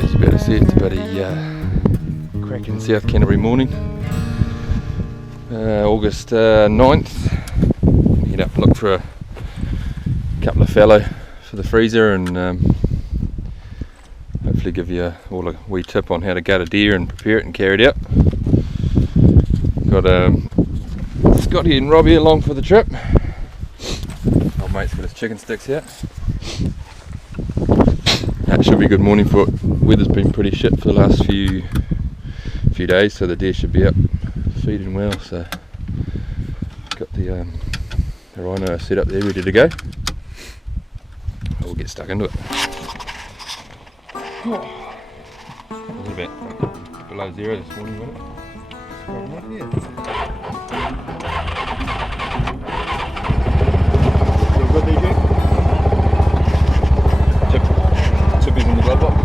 As you better see, it's about a cracking South Canterbury morning, August 9th. Head up and look for a couple of fallow for the freezer, and hopefully give you all a wee tip on how to gut a deer and prepare it and carry it out. Got Scotty and Robbie along for the trip. Old mate's got his chicken sticks here. That should be a good morning for it. Weather's been pretty shit for the last few days, so the deer should be up feeding well. So got the rhino set up there ready to go. We'll get stuck into it. A little bit below zero this morning, wasn't it? Yeah. Feel good, DJ? Chippies in the glove box.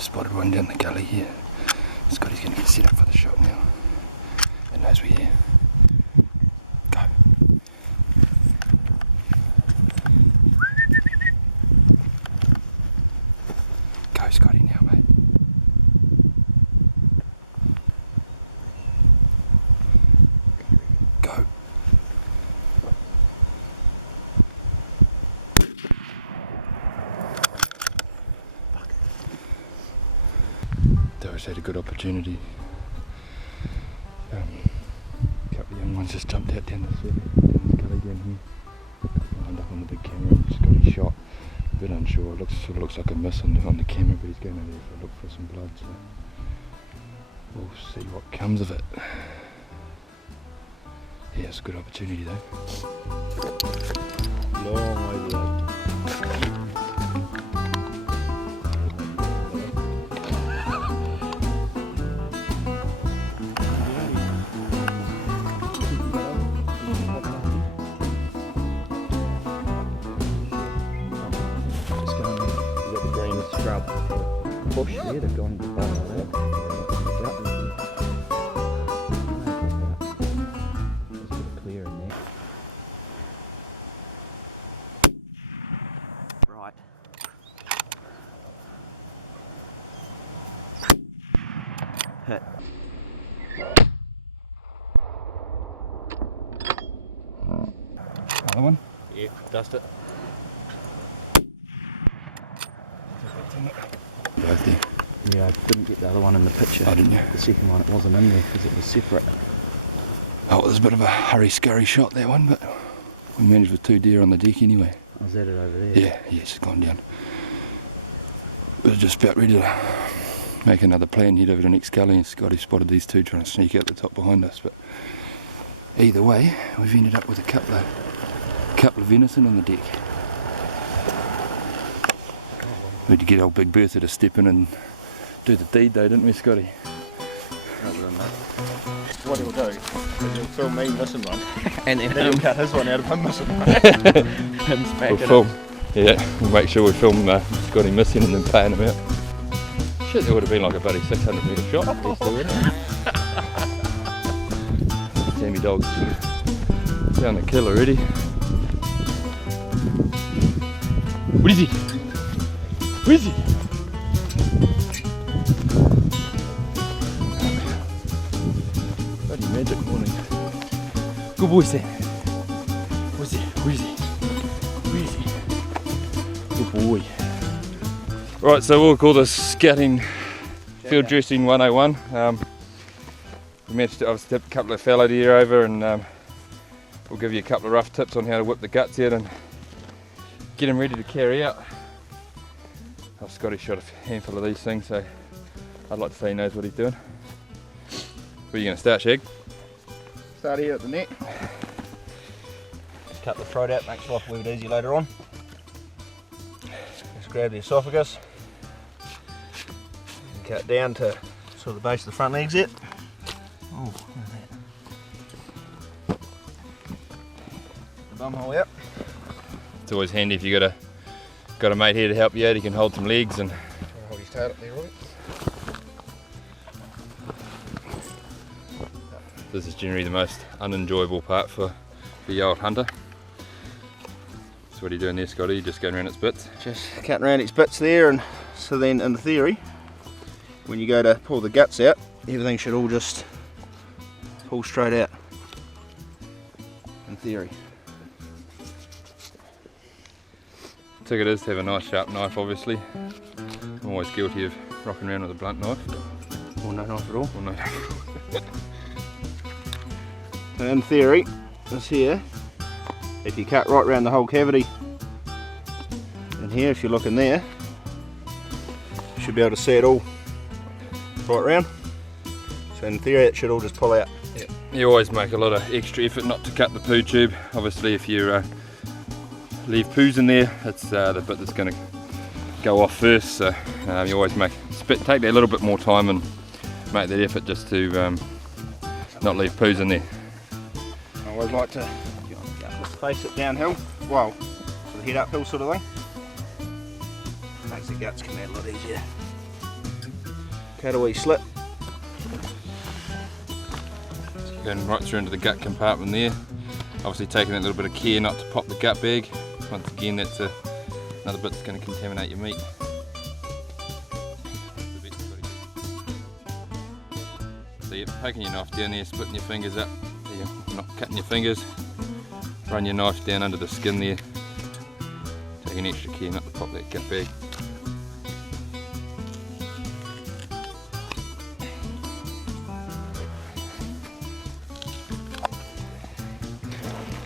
Spotted one down the gully here. Scotty's going to get set up for the shot now. And as we're here, go. Go, Scotty, now, mate. Go. Had a good opportunity. A couple of young ones just jumped out down the gully down here. Lined up on the big camera and just got his shot. A bit unsure. It sort of looks like a miss on the camera, but he's going over there to look for some blood. So we'll see what comes of it. Yeah, it's a good opportunity though. Long way out. Bush there, they've gone into that. Clear in there. Right. Hit. Another one? Yeah, dust it. Yeah, I didn't get the other one in the picture, didn't you? The second one, it wasn't in there because it was separate. Oh, it was a bit of a hurry-scurry shot, that one, but we managed with 2 deer on the deck anyway. Was that it over there? Yeah, yes, it's gone down. We were just about ready to make another plan, head over to the next gully, and Scotty spotted these 2 trying to sneak out the top behind us, but either way, we've ended up with a couple of venison on the deck. We had to get old Big Bertha to step in and do the deed though, didn't we, Scotty? What he'll do is he'll film me missing one, and then he'll cut his one out of him missing one. him smacking We'll film. Yeah, we'll make sure we film Scotty missing and then paying him out. Shit, there would have been like a bloody 600 metre shot. Sammy Dog's down the kill already. What is he? Where is he? Bloody magic morning. Good boy, Sam. Where's he? Where is he? Where is he? boy. Right, so we'll call this scouting field dressing 101. We managed to obviously tip a couple of fallow deer over, and we'll give you a couple of rough tips on how to whip the guts out and get them ready to carry out. Scotty shot a handful of these things, so I'd like to say he knows what he's doing. Where are you going to start, Shag? Start here at the neck. Just cut the throat out, makes life a little bit easy later on. Just grab the esophagus. And cut down to sort of the base of the front legs yet. Oh, look at that. The bum hole out. It's always handy if you got a mate here to help you out. He can hold some legs and Hold his tail up there, Roy. this is generally the most unenjoyable part for the old hunter. So what are you doing there, Scotty? You just going around its bits? Just cutting around its bits there, and so then in theory, when you go to pull the guts out, everything should all just pull straight out. In theory. Trick it is to have a nice sharp knife, obviously. I'm always guilty of rocking around with a blunt knife. Or no knife at all. Or no. So in theory, this here, if you cut right around the whole cavity, and here, if you look in there, you should be able to see it all right round. So in theory, it should all just pull out. Yeah. You always make a lot of extra effort not to cut the poo tube. Obviously, if you leave poos in there, it's the bit that's going to go off first. So you always take that a little bit more time and make that effort just to not leave poos in there. I always like to face it downhill, well, sort of head uphill sort of thing. Makes the guts come out a lot easier. Cut a wee slit. Going right through into the gut compartment there. Obviously taking a little bit of care not to pop the gut bag. Once again, that's another bit that's going to contaminate your meat. So you're poking your knife down there, splitting your fingers up. You're not cutting your fingers. Run your knife down under the skin there. Taking extra care not to pop that gut bag.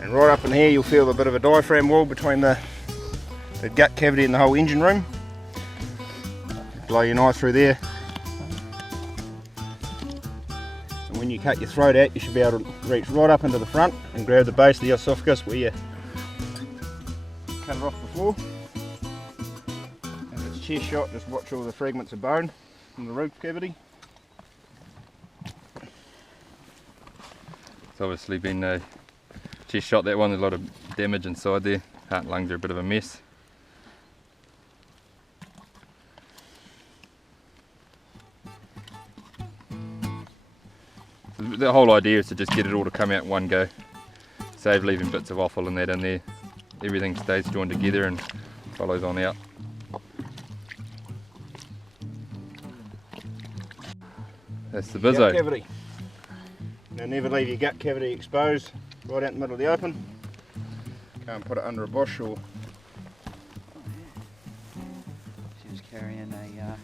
And right up in here, you'll feel a bit of a diaphragm wall between the gut cavity and the whole engine room. Blow your knife through there. And when you cut your throat out, you should be able to reach right up into the front and grab the base of the esophagus where you cut it off before. And if it's chest shot, just watch all the fragments of bone from the rib cavity. It's obviously been a chest shot, that one. There's a lot of damage inside there. Heart and lungs are a bit of a mess. The whole idea is to just get it all to come out in one go. Save leaving bits of offal and that in there. Everything stays joined together and follows on out. That's the bizzo. Gut cavity. Now never leave your gut cavity exposed right out in the middle of the open. Can't put it under a bush or... She was carrying a...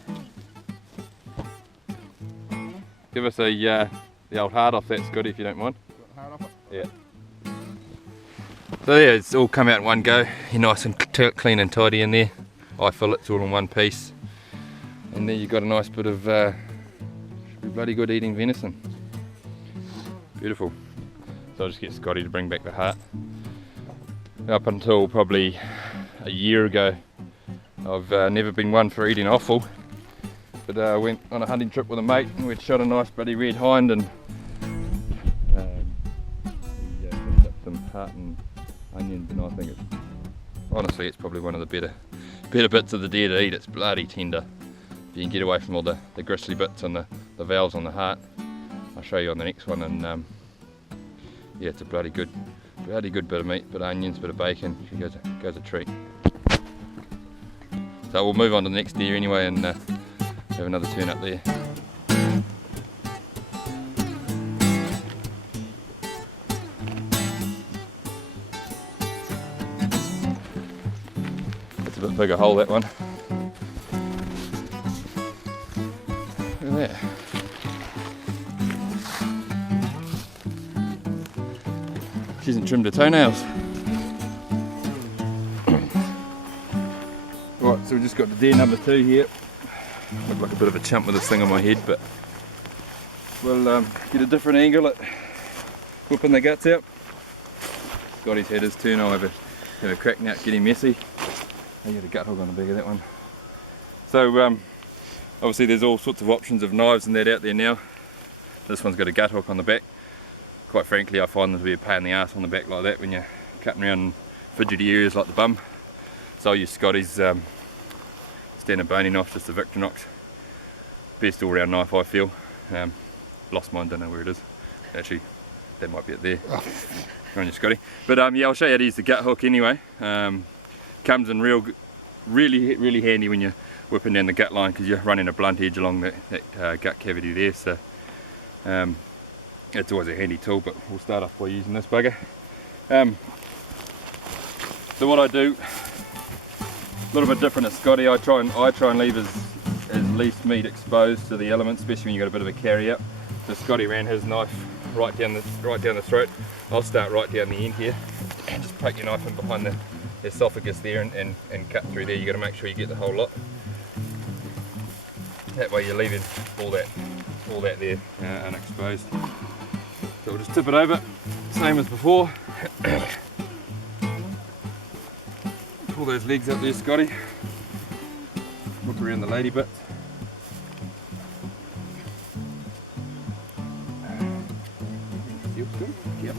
Give us the old hard off that, Scotty, if you don't mind. Hard off it? Yeah. So yeah, it's all come out in one go. You're nice and clean and tidy in there. Eye fillets all in one piece. And there you've got a nice bit of should be bloody good eating venison. Beautiful. So I'll just get Scotty to bring back the heart. Up until probably a year ago, I've never been one for eating offal. But I went on a hunting trip with a mate and we'd shot a nice bloody red hind, and we picked up some heart and onions, and I think honestly it's probably one of the better bits of the deer to eat. It's bloody tender. If you can get away from all the gristly bits and the valves on the heart. I'll show you on the next one, and yeah, it's a bloody good bit of meat, bit of onions, bit of bacon. It goes a treat. So we'll move on to the next deer anyway and have another turn up there. It's a bit bigger hole, that one. Look at that. She hasn't trimmed her toenails. Right, so we've just got the deer number 2 here. Look like a bit of a chump with this thing on my head, but we'll get a different angle at whipping the guts out. Scotty's had his turn. I'll have a crack now, getting messy. I'll get a gut hook on the back of that one. So obviously there's all sorts of options of knives and that out there now. This one's got a gut hook on the back. Quite frankly, I find them to be a pain in the ass on the back like that when you're cutting around fidgety areas like the bum. So I'll use Scotty's standard boning knife, just a Victorinox. Best all round knife, I feel. Lost mine, don't know where it is. Actually, that might be it there. On you, Scotty. But yeah, I'll show you how to use the gut hook anyway. Comes in really handy when you're whipping down the gut line, because you're running a blunt edge along that gut cavity there. So it's always a handy tool, but we'll start off by using this bugger. So what I do, a little bit different to Scotty, I try and leave as least meat exposed to the elements, especially when you've got a bit of a carry up. So Scotty ran his knife right down the throat. I'll start right down the end here, and just poke your knife in behind the esophagus there and cut through there. You've got to make sure you get the whole lot. That way you're leaving all that there unexposed. So we'll just tip it over, same as before. Pull those legs up there, Scotty. Whip around the lady bit. Yep.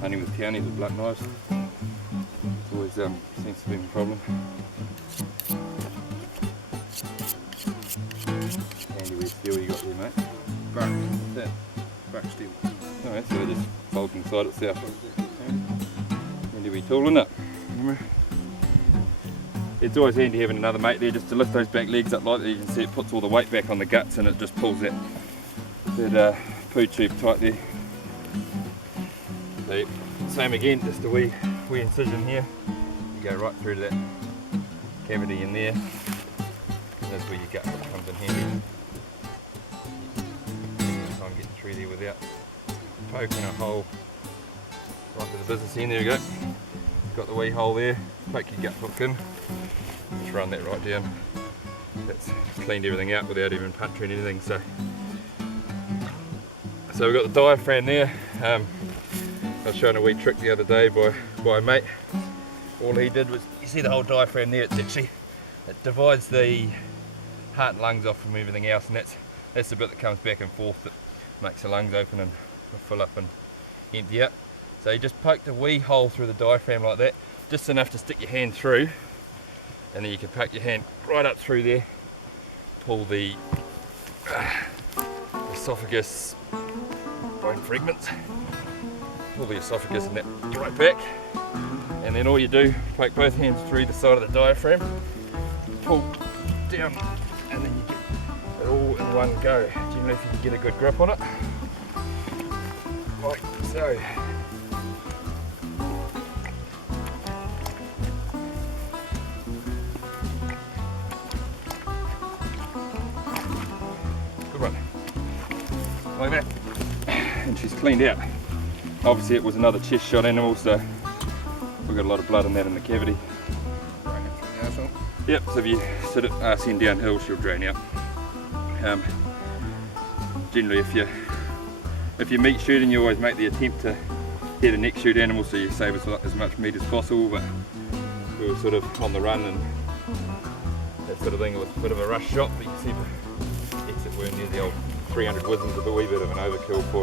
Hunting with counties with blunt knives. It's always seems to be a problem. Feel you got there, mate. Alright, so they just bolt inside itself. Handy wee tool, isn't it? It's always handy having another mate there just to lift those back legs up like that. You can see it puts all the weight back on the guts and it just pulls that poo tube tight there. So, same again, just a wee incision here. Go right through that cavity in there. That's where your gut comes in handy. Not getting through there without poking a hole right to the business end. There we go. Got the wee hole there. Poke your gut hook in. Just run that right down. That's cleaned everything out without even puncturing anything. So we've got the diaphragm there. I was shown a wee trick the other day by a mate. All he did was, you see the whole diaphragm there, it divides the heart and lungs off from everything else, and that's the bit that comes back and forth that makes the lungs open and fill up and empty out. So you just poke the wee hole through the diaphragm like that, just enough to stick your hand through, and then you can poke your hand right up through there, pull the esophagus bone fragments, pull the esophagus and that right back, and then all you do, poke both hands through the side of the diaphragm, pull down, and then you get it all in one go. Generally, if you get a good grip on it, like so. Like that, and she's cleaned out. Obviously it was another chest shot animal, so we've got a lot of blood in that in the cavity. Yep, so if you sit it arse end downhill, she'll drain out. Generally if you're meat shooting, you always make the attempt to hit a neck shoot animal so you save as much meat as possible, but we were sort of on the run and that sort of thing with a bit of a rush shot, but you can see the exit wound near the old 300 wisdom was a wee bit of an overkill for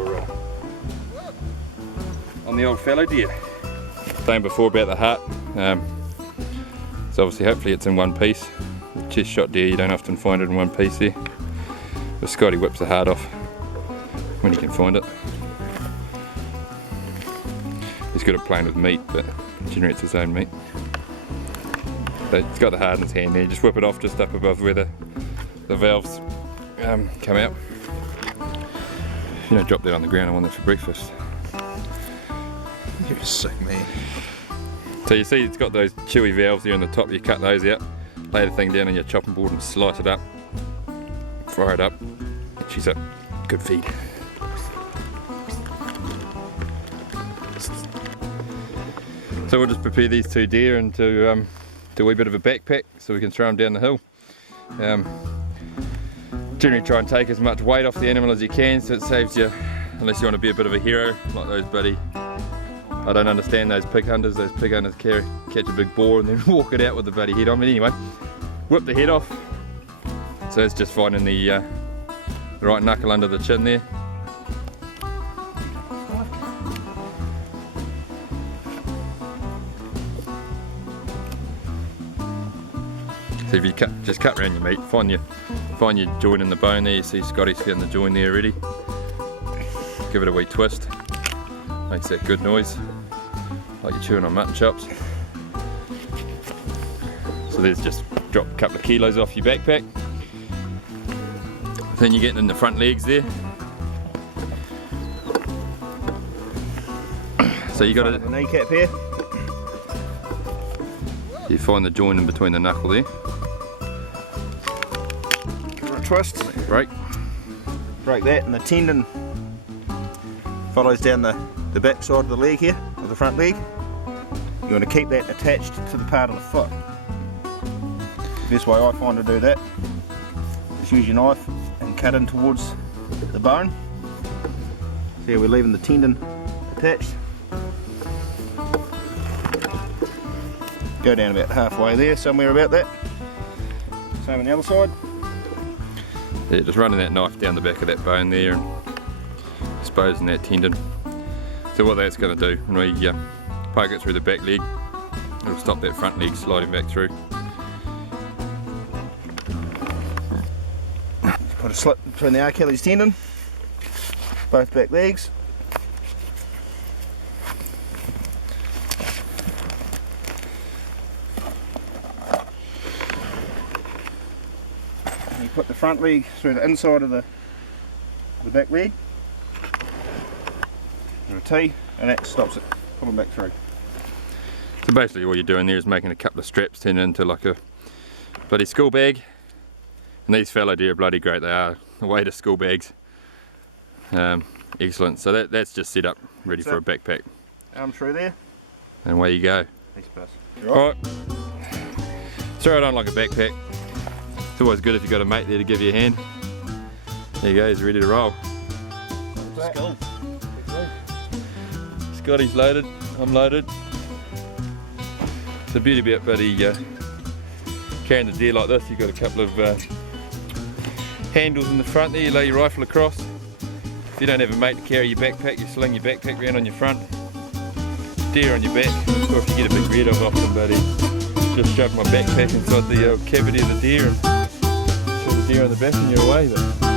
on the old fallow deer. Saying before about the heart, so obviously hopefully it's in one piece. The chest shot deer, you don't often find it in one piece there. But Scotty whips the heart off when he can find it. He's good at playing with meat, but generally it's his own meat. So he's got the heart in his hand there, you just whip it off just up above where the valves come out. You don't drop that on the ground, I want this for breakfast. You're a sick man. So you see it's got those chewy valves there on the top, you cut those out, lay the thing down on your chopping board and slice it up, fry it up, and she's a good feed. So we'll just prepare these 2 deer into a wee bit of a backpack so we can throw them down the hill. Generally try and take as much weight off the animal as you can so it saves you, unless you want to be a bit of a hero like those bloody, I don't understand those pig hunters. Those pig hunters catch a big boar and then walk it out with the bloody head on. But anyway, whip the head off. So it's just finding the right knuckle under the chin there. So if you just cut around your meat, find your joint in the bone there. You see Scotty's getting the joint there already. Give it a wee twist. Makes that good noise, like you're chewing on mutton chops. So there's just drop a couple of kilos off your backpack. Then you're getting in the front legs there. So you got The kneecap here. You find the joint in between the knuckle there. Give it a twist. Make a break. Break that, and the tendon follows down the back side of the leg here, of the front leg. You want to keep that attached to the part of the foot. Best way I find to do that is use your knife and cut in towards the bone. There we're leaving the tendon attached. Go down about halfway there, somewhere about that. Same on the other side. Yeah, just running that knife down the back of that bone there and exposing that tendon. So what that's going to do, when we poke it through the back leg, it'll stop that front leg sliding back through. Got a slip between the Achilles tendon, both back legs. And put the front leg through the inside of the back leg. And a T, and that stops it, pulling back through. So basically all you're doing there is making a couple of straps turn into like a bloody school bag. And these fallow deer are bloody great, they are the weight of school bags. Excellent, so that's just set up, ready for a backpack. Arm through there. And away you go. Alright, throw it on like a backpack. It's always good if you've got a mate there to give you a hand. There you go, he's ready to roll. Let's go. Scotty's loaded, I'm loaded. The beauty about bloody carrying the deer like this, you've got a couple of handles in the front there, you lay your rifle across. If you don't have a mate to carry your backpack, you sling your backpack around on your front, deer on your back, or if you get a big red on often, buddy, just shove my backpack inside the cavity of the deer and put the deer on the back and you're away.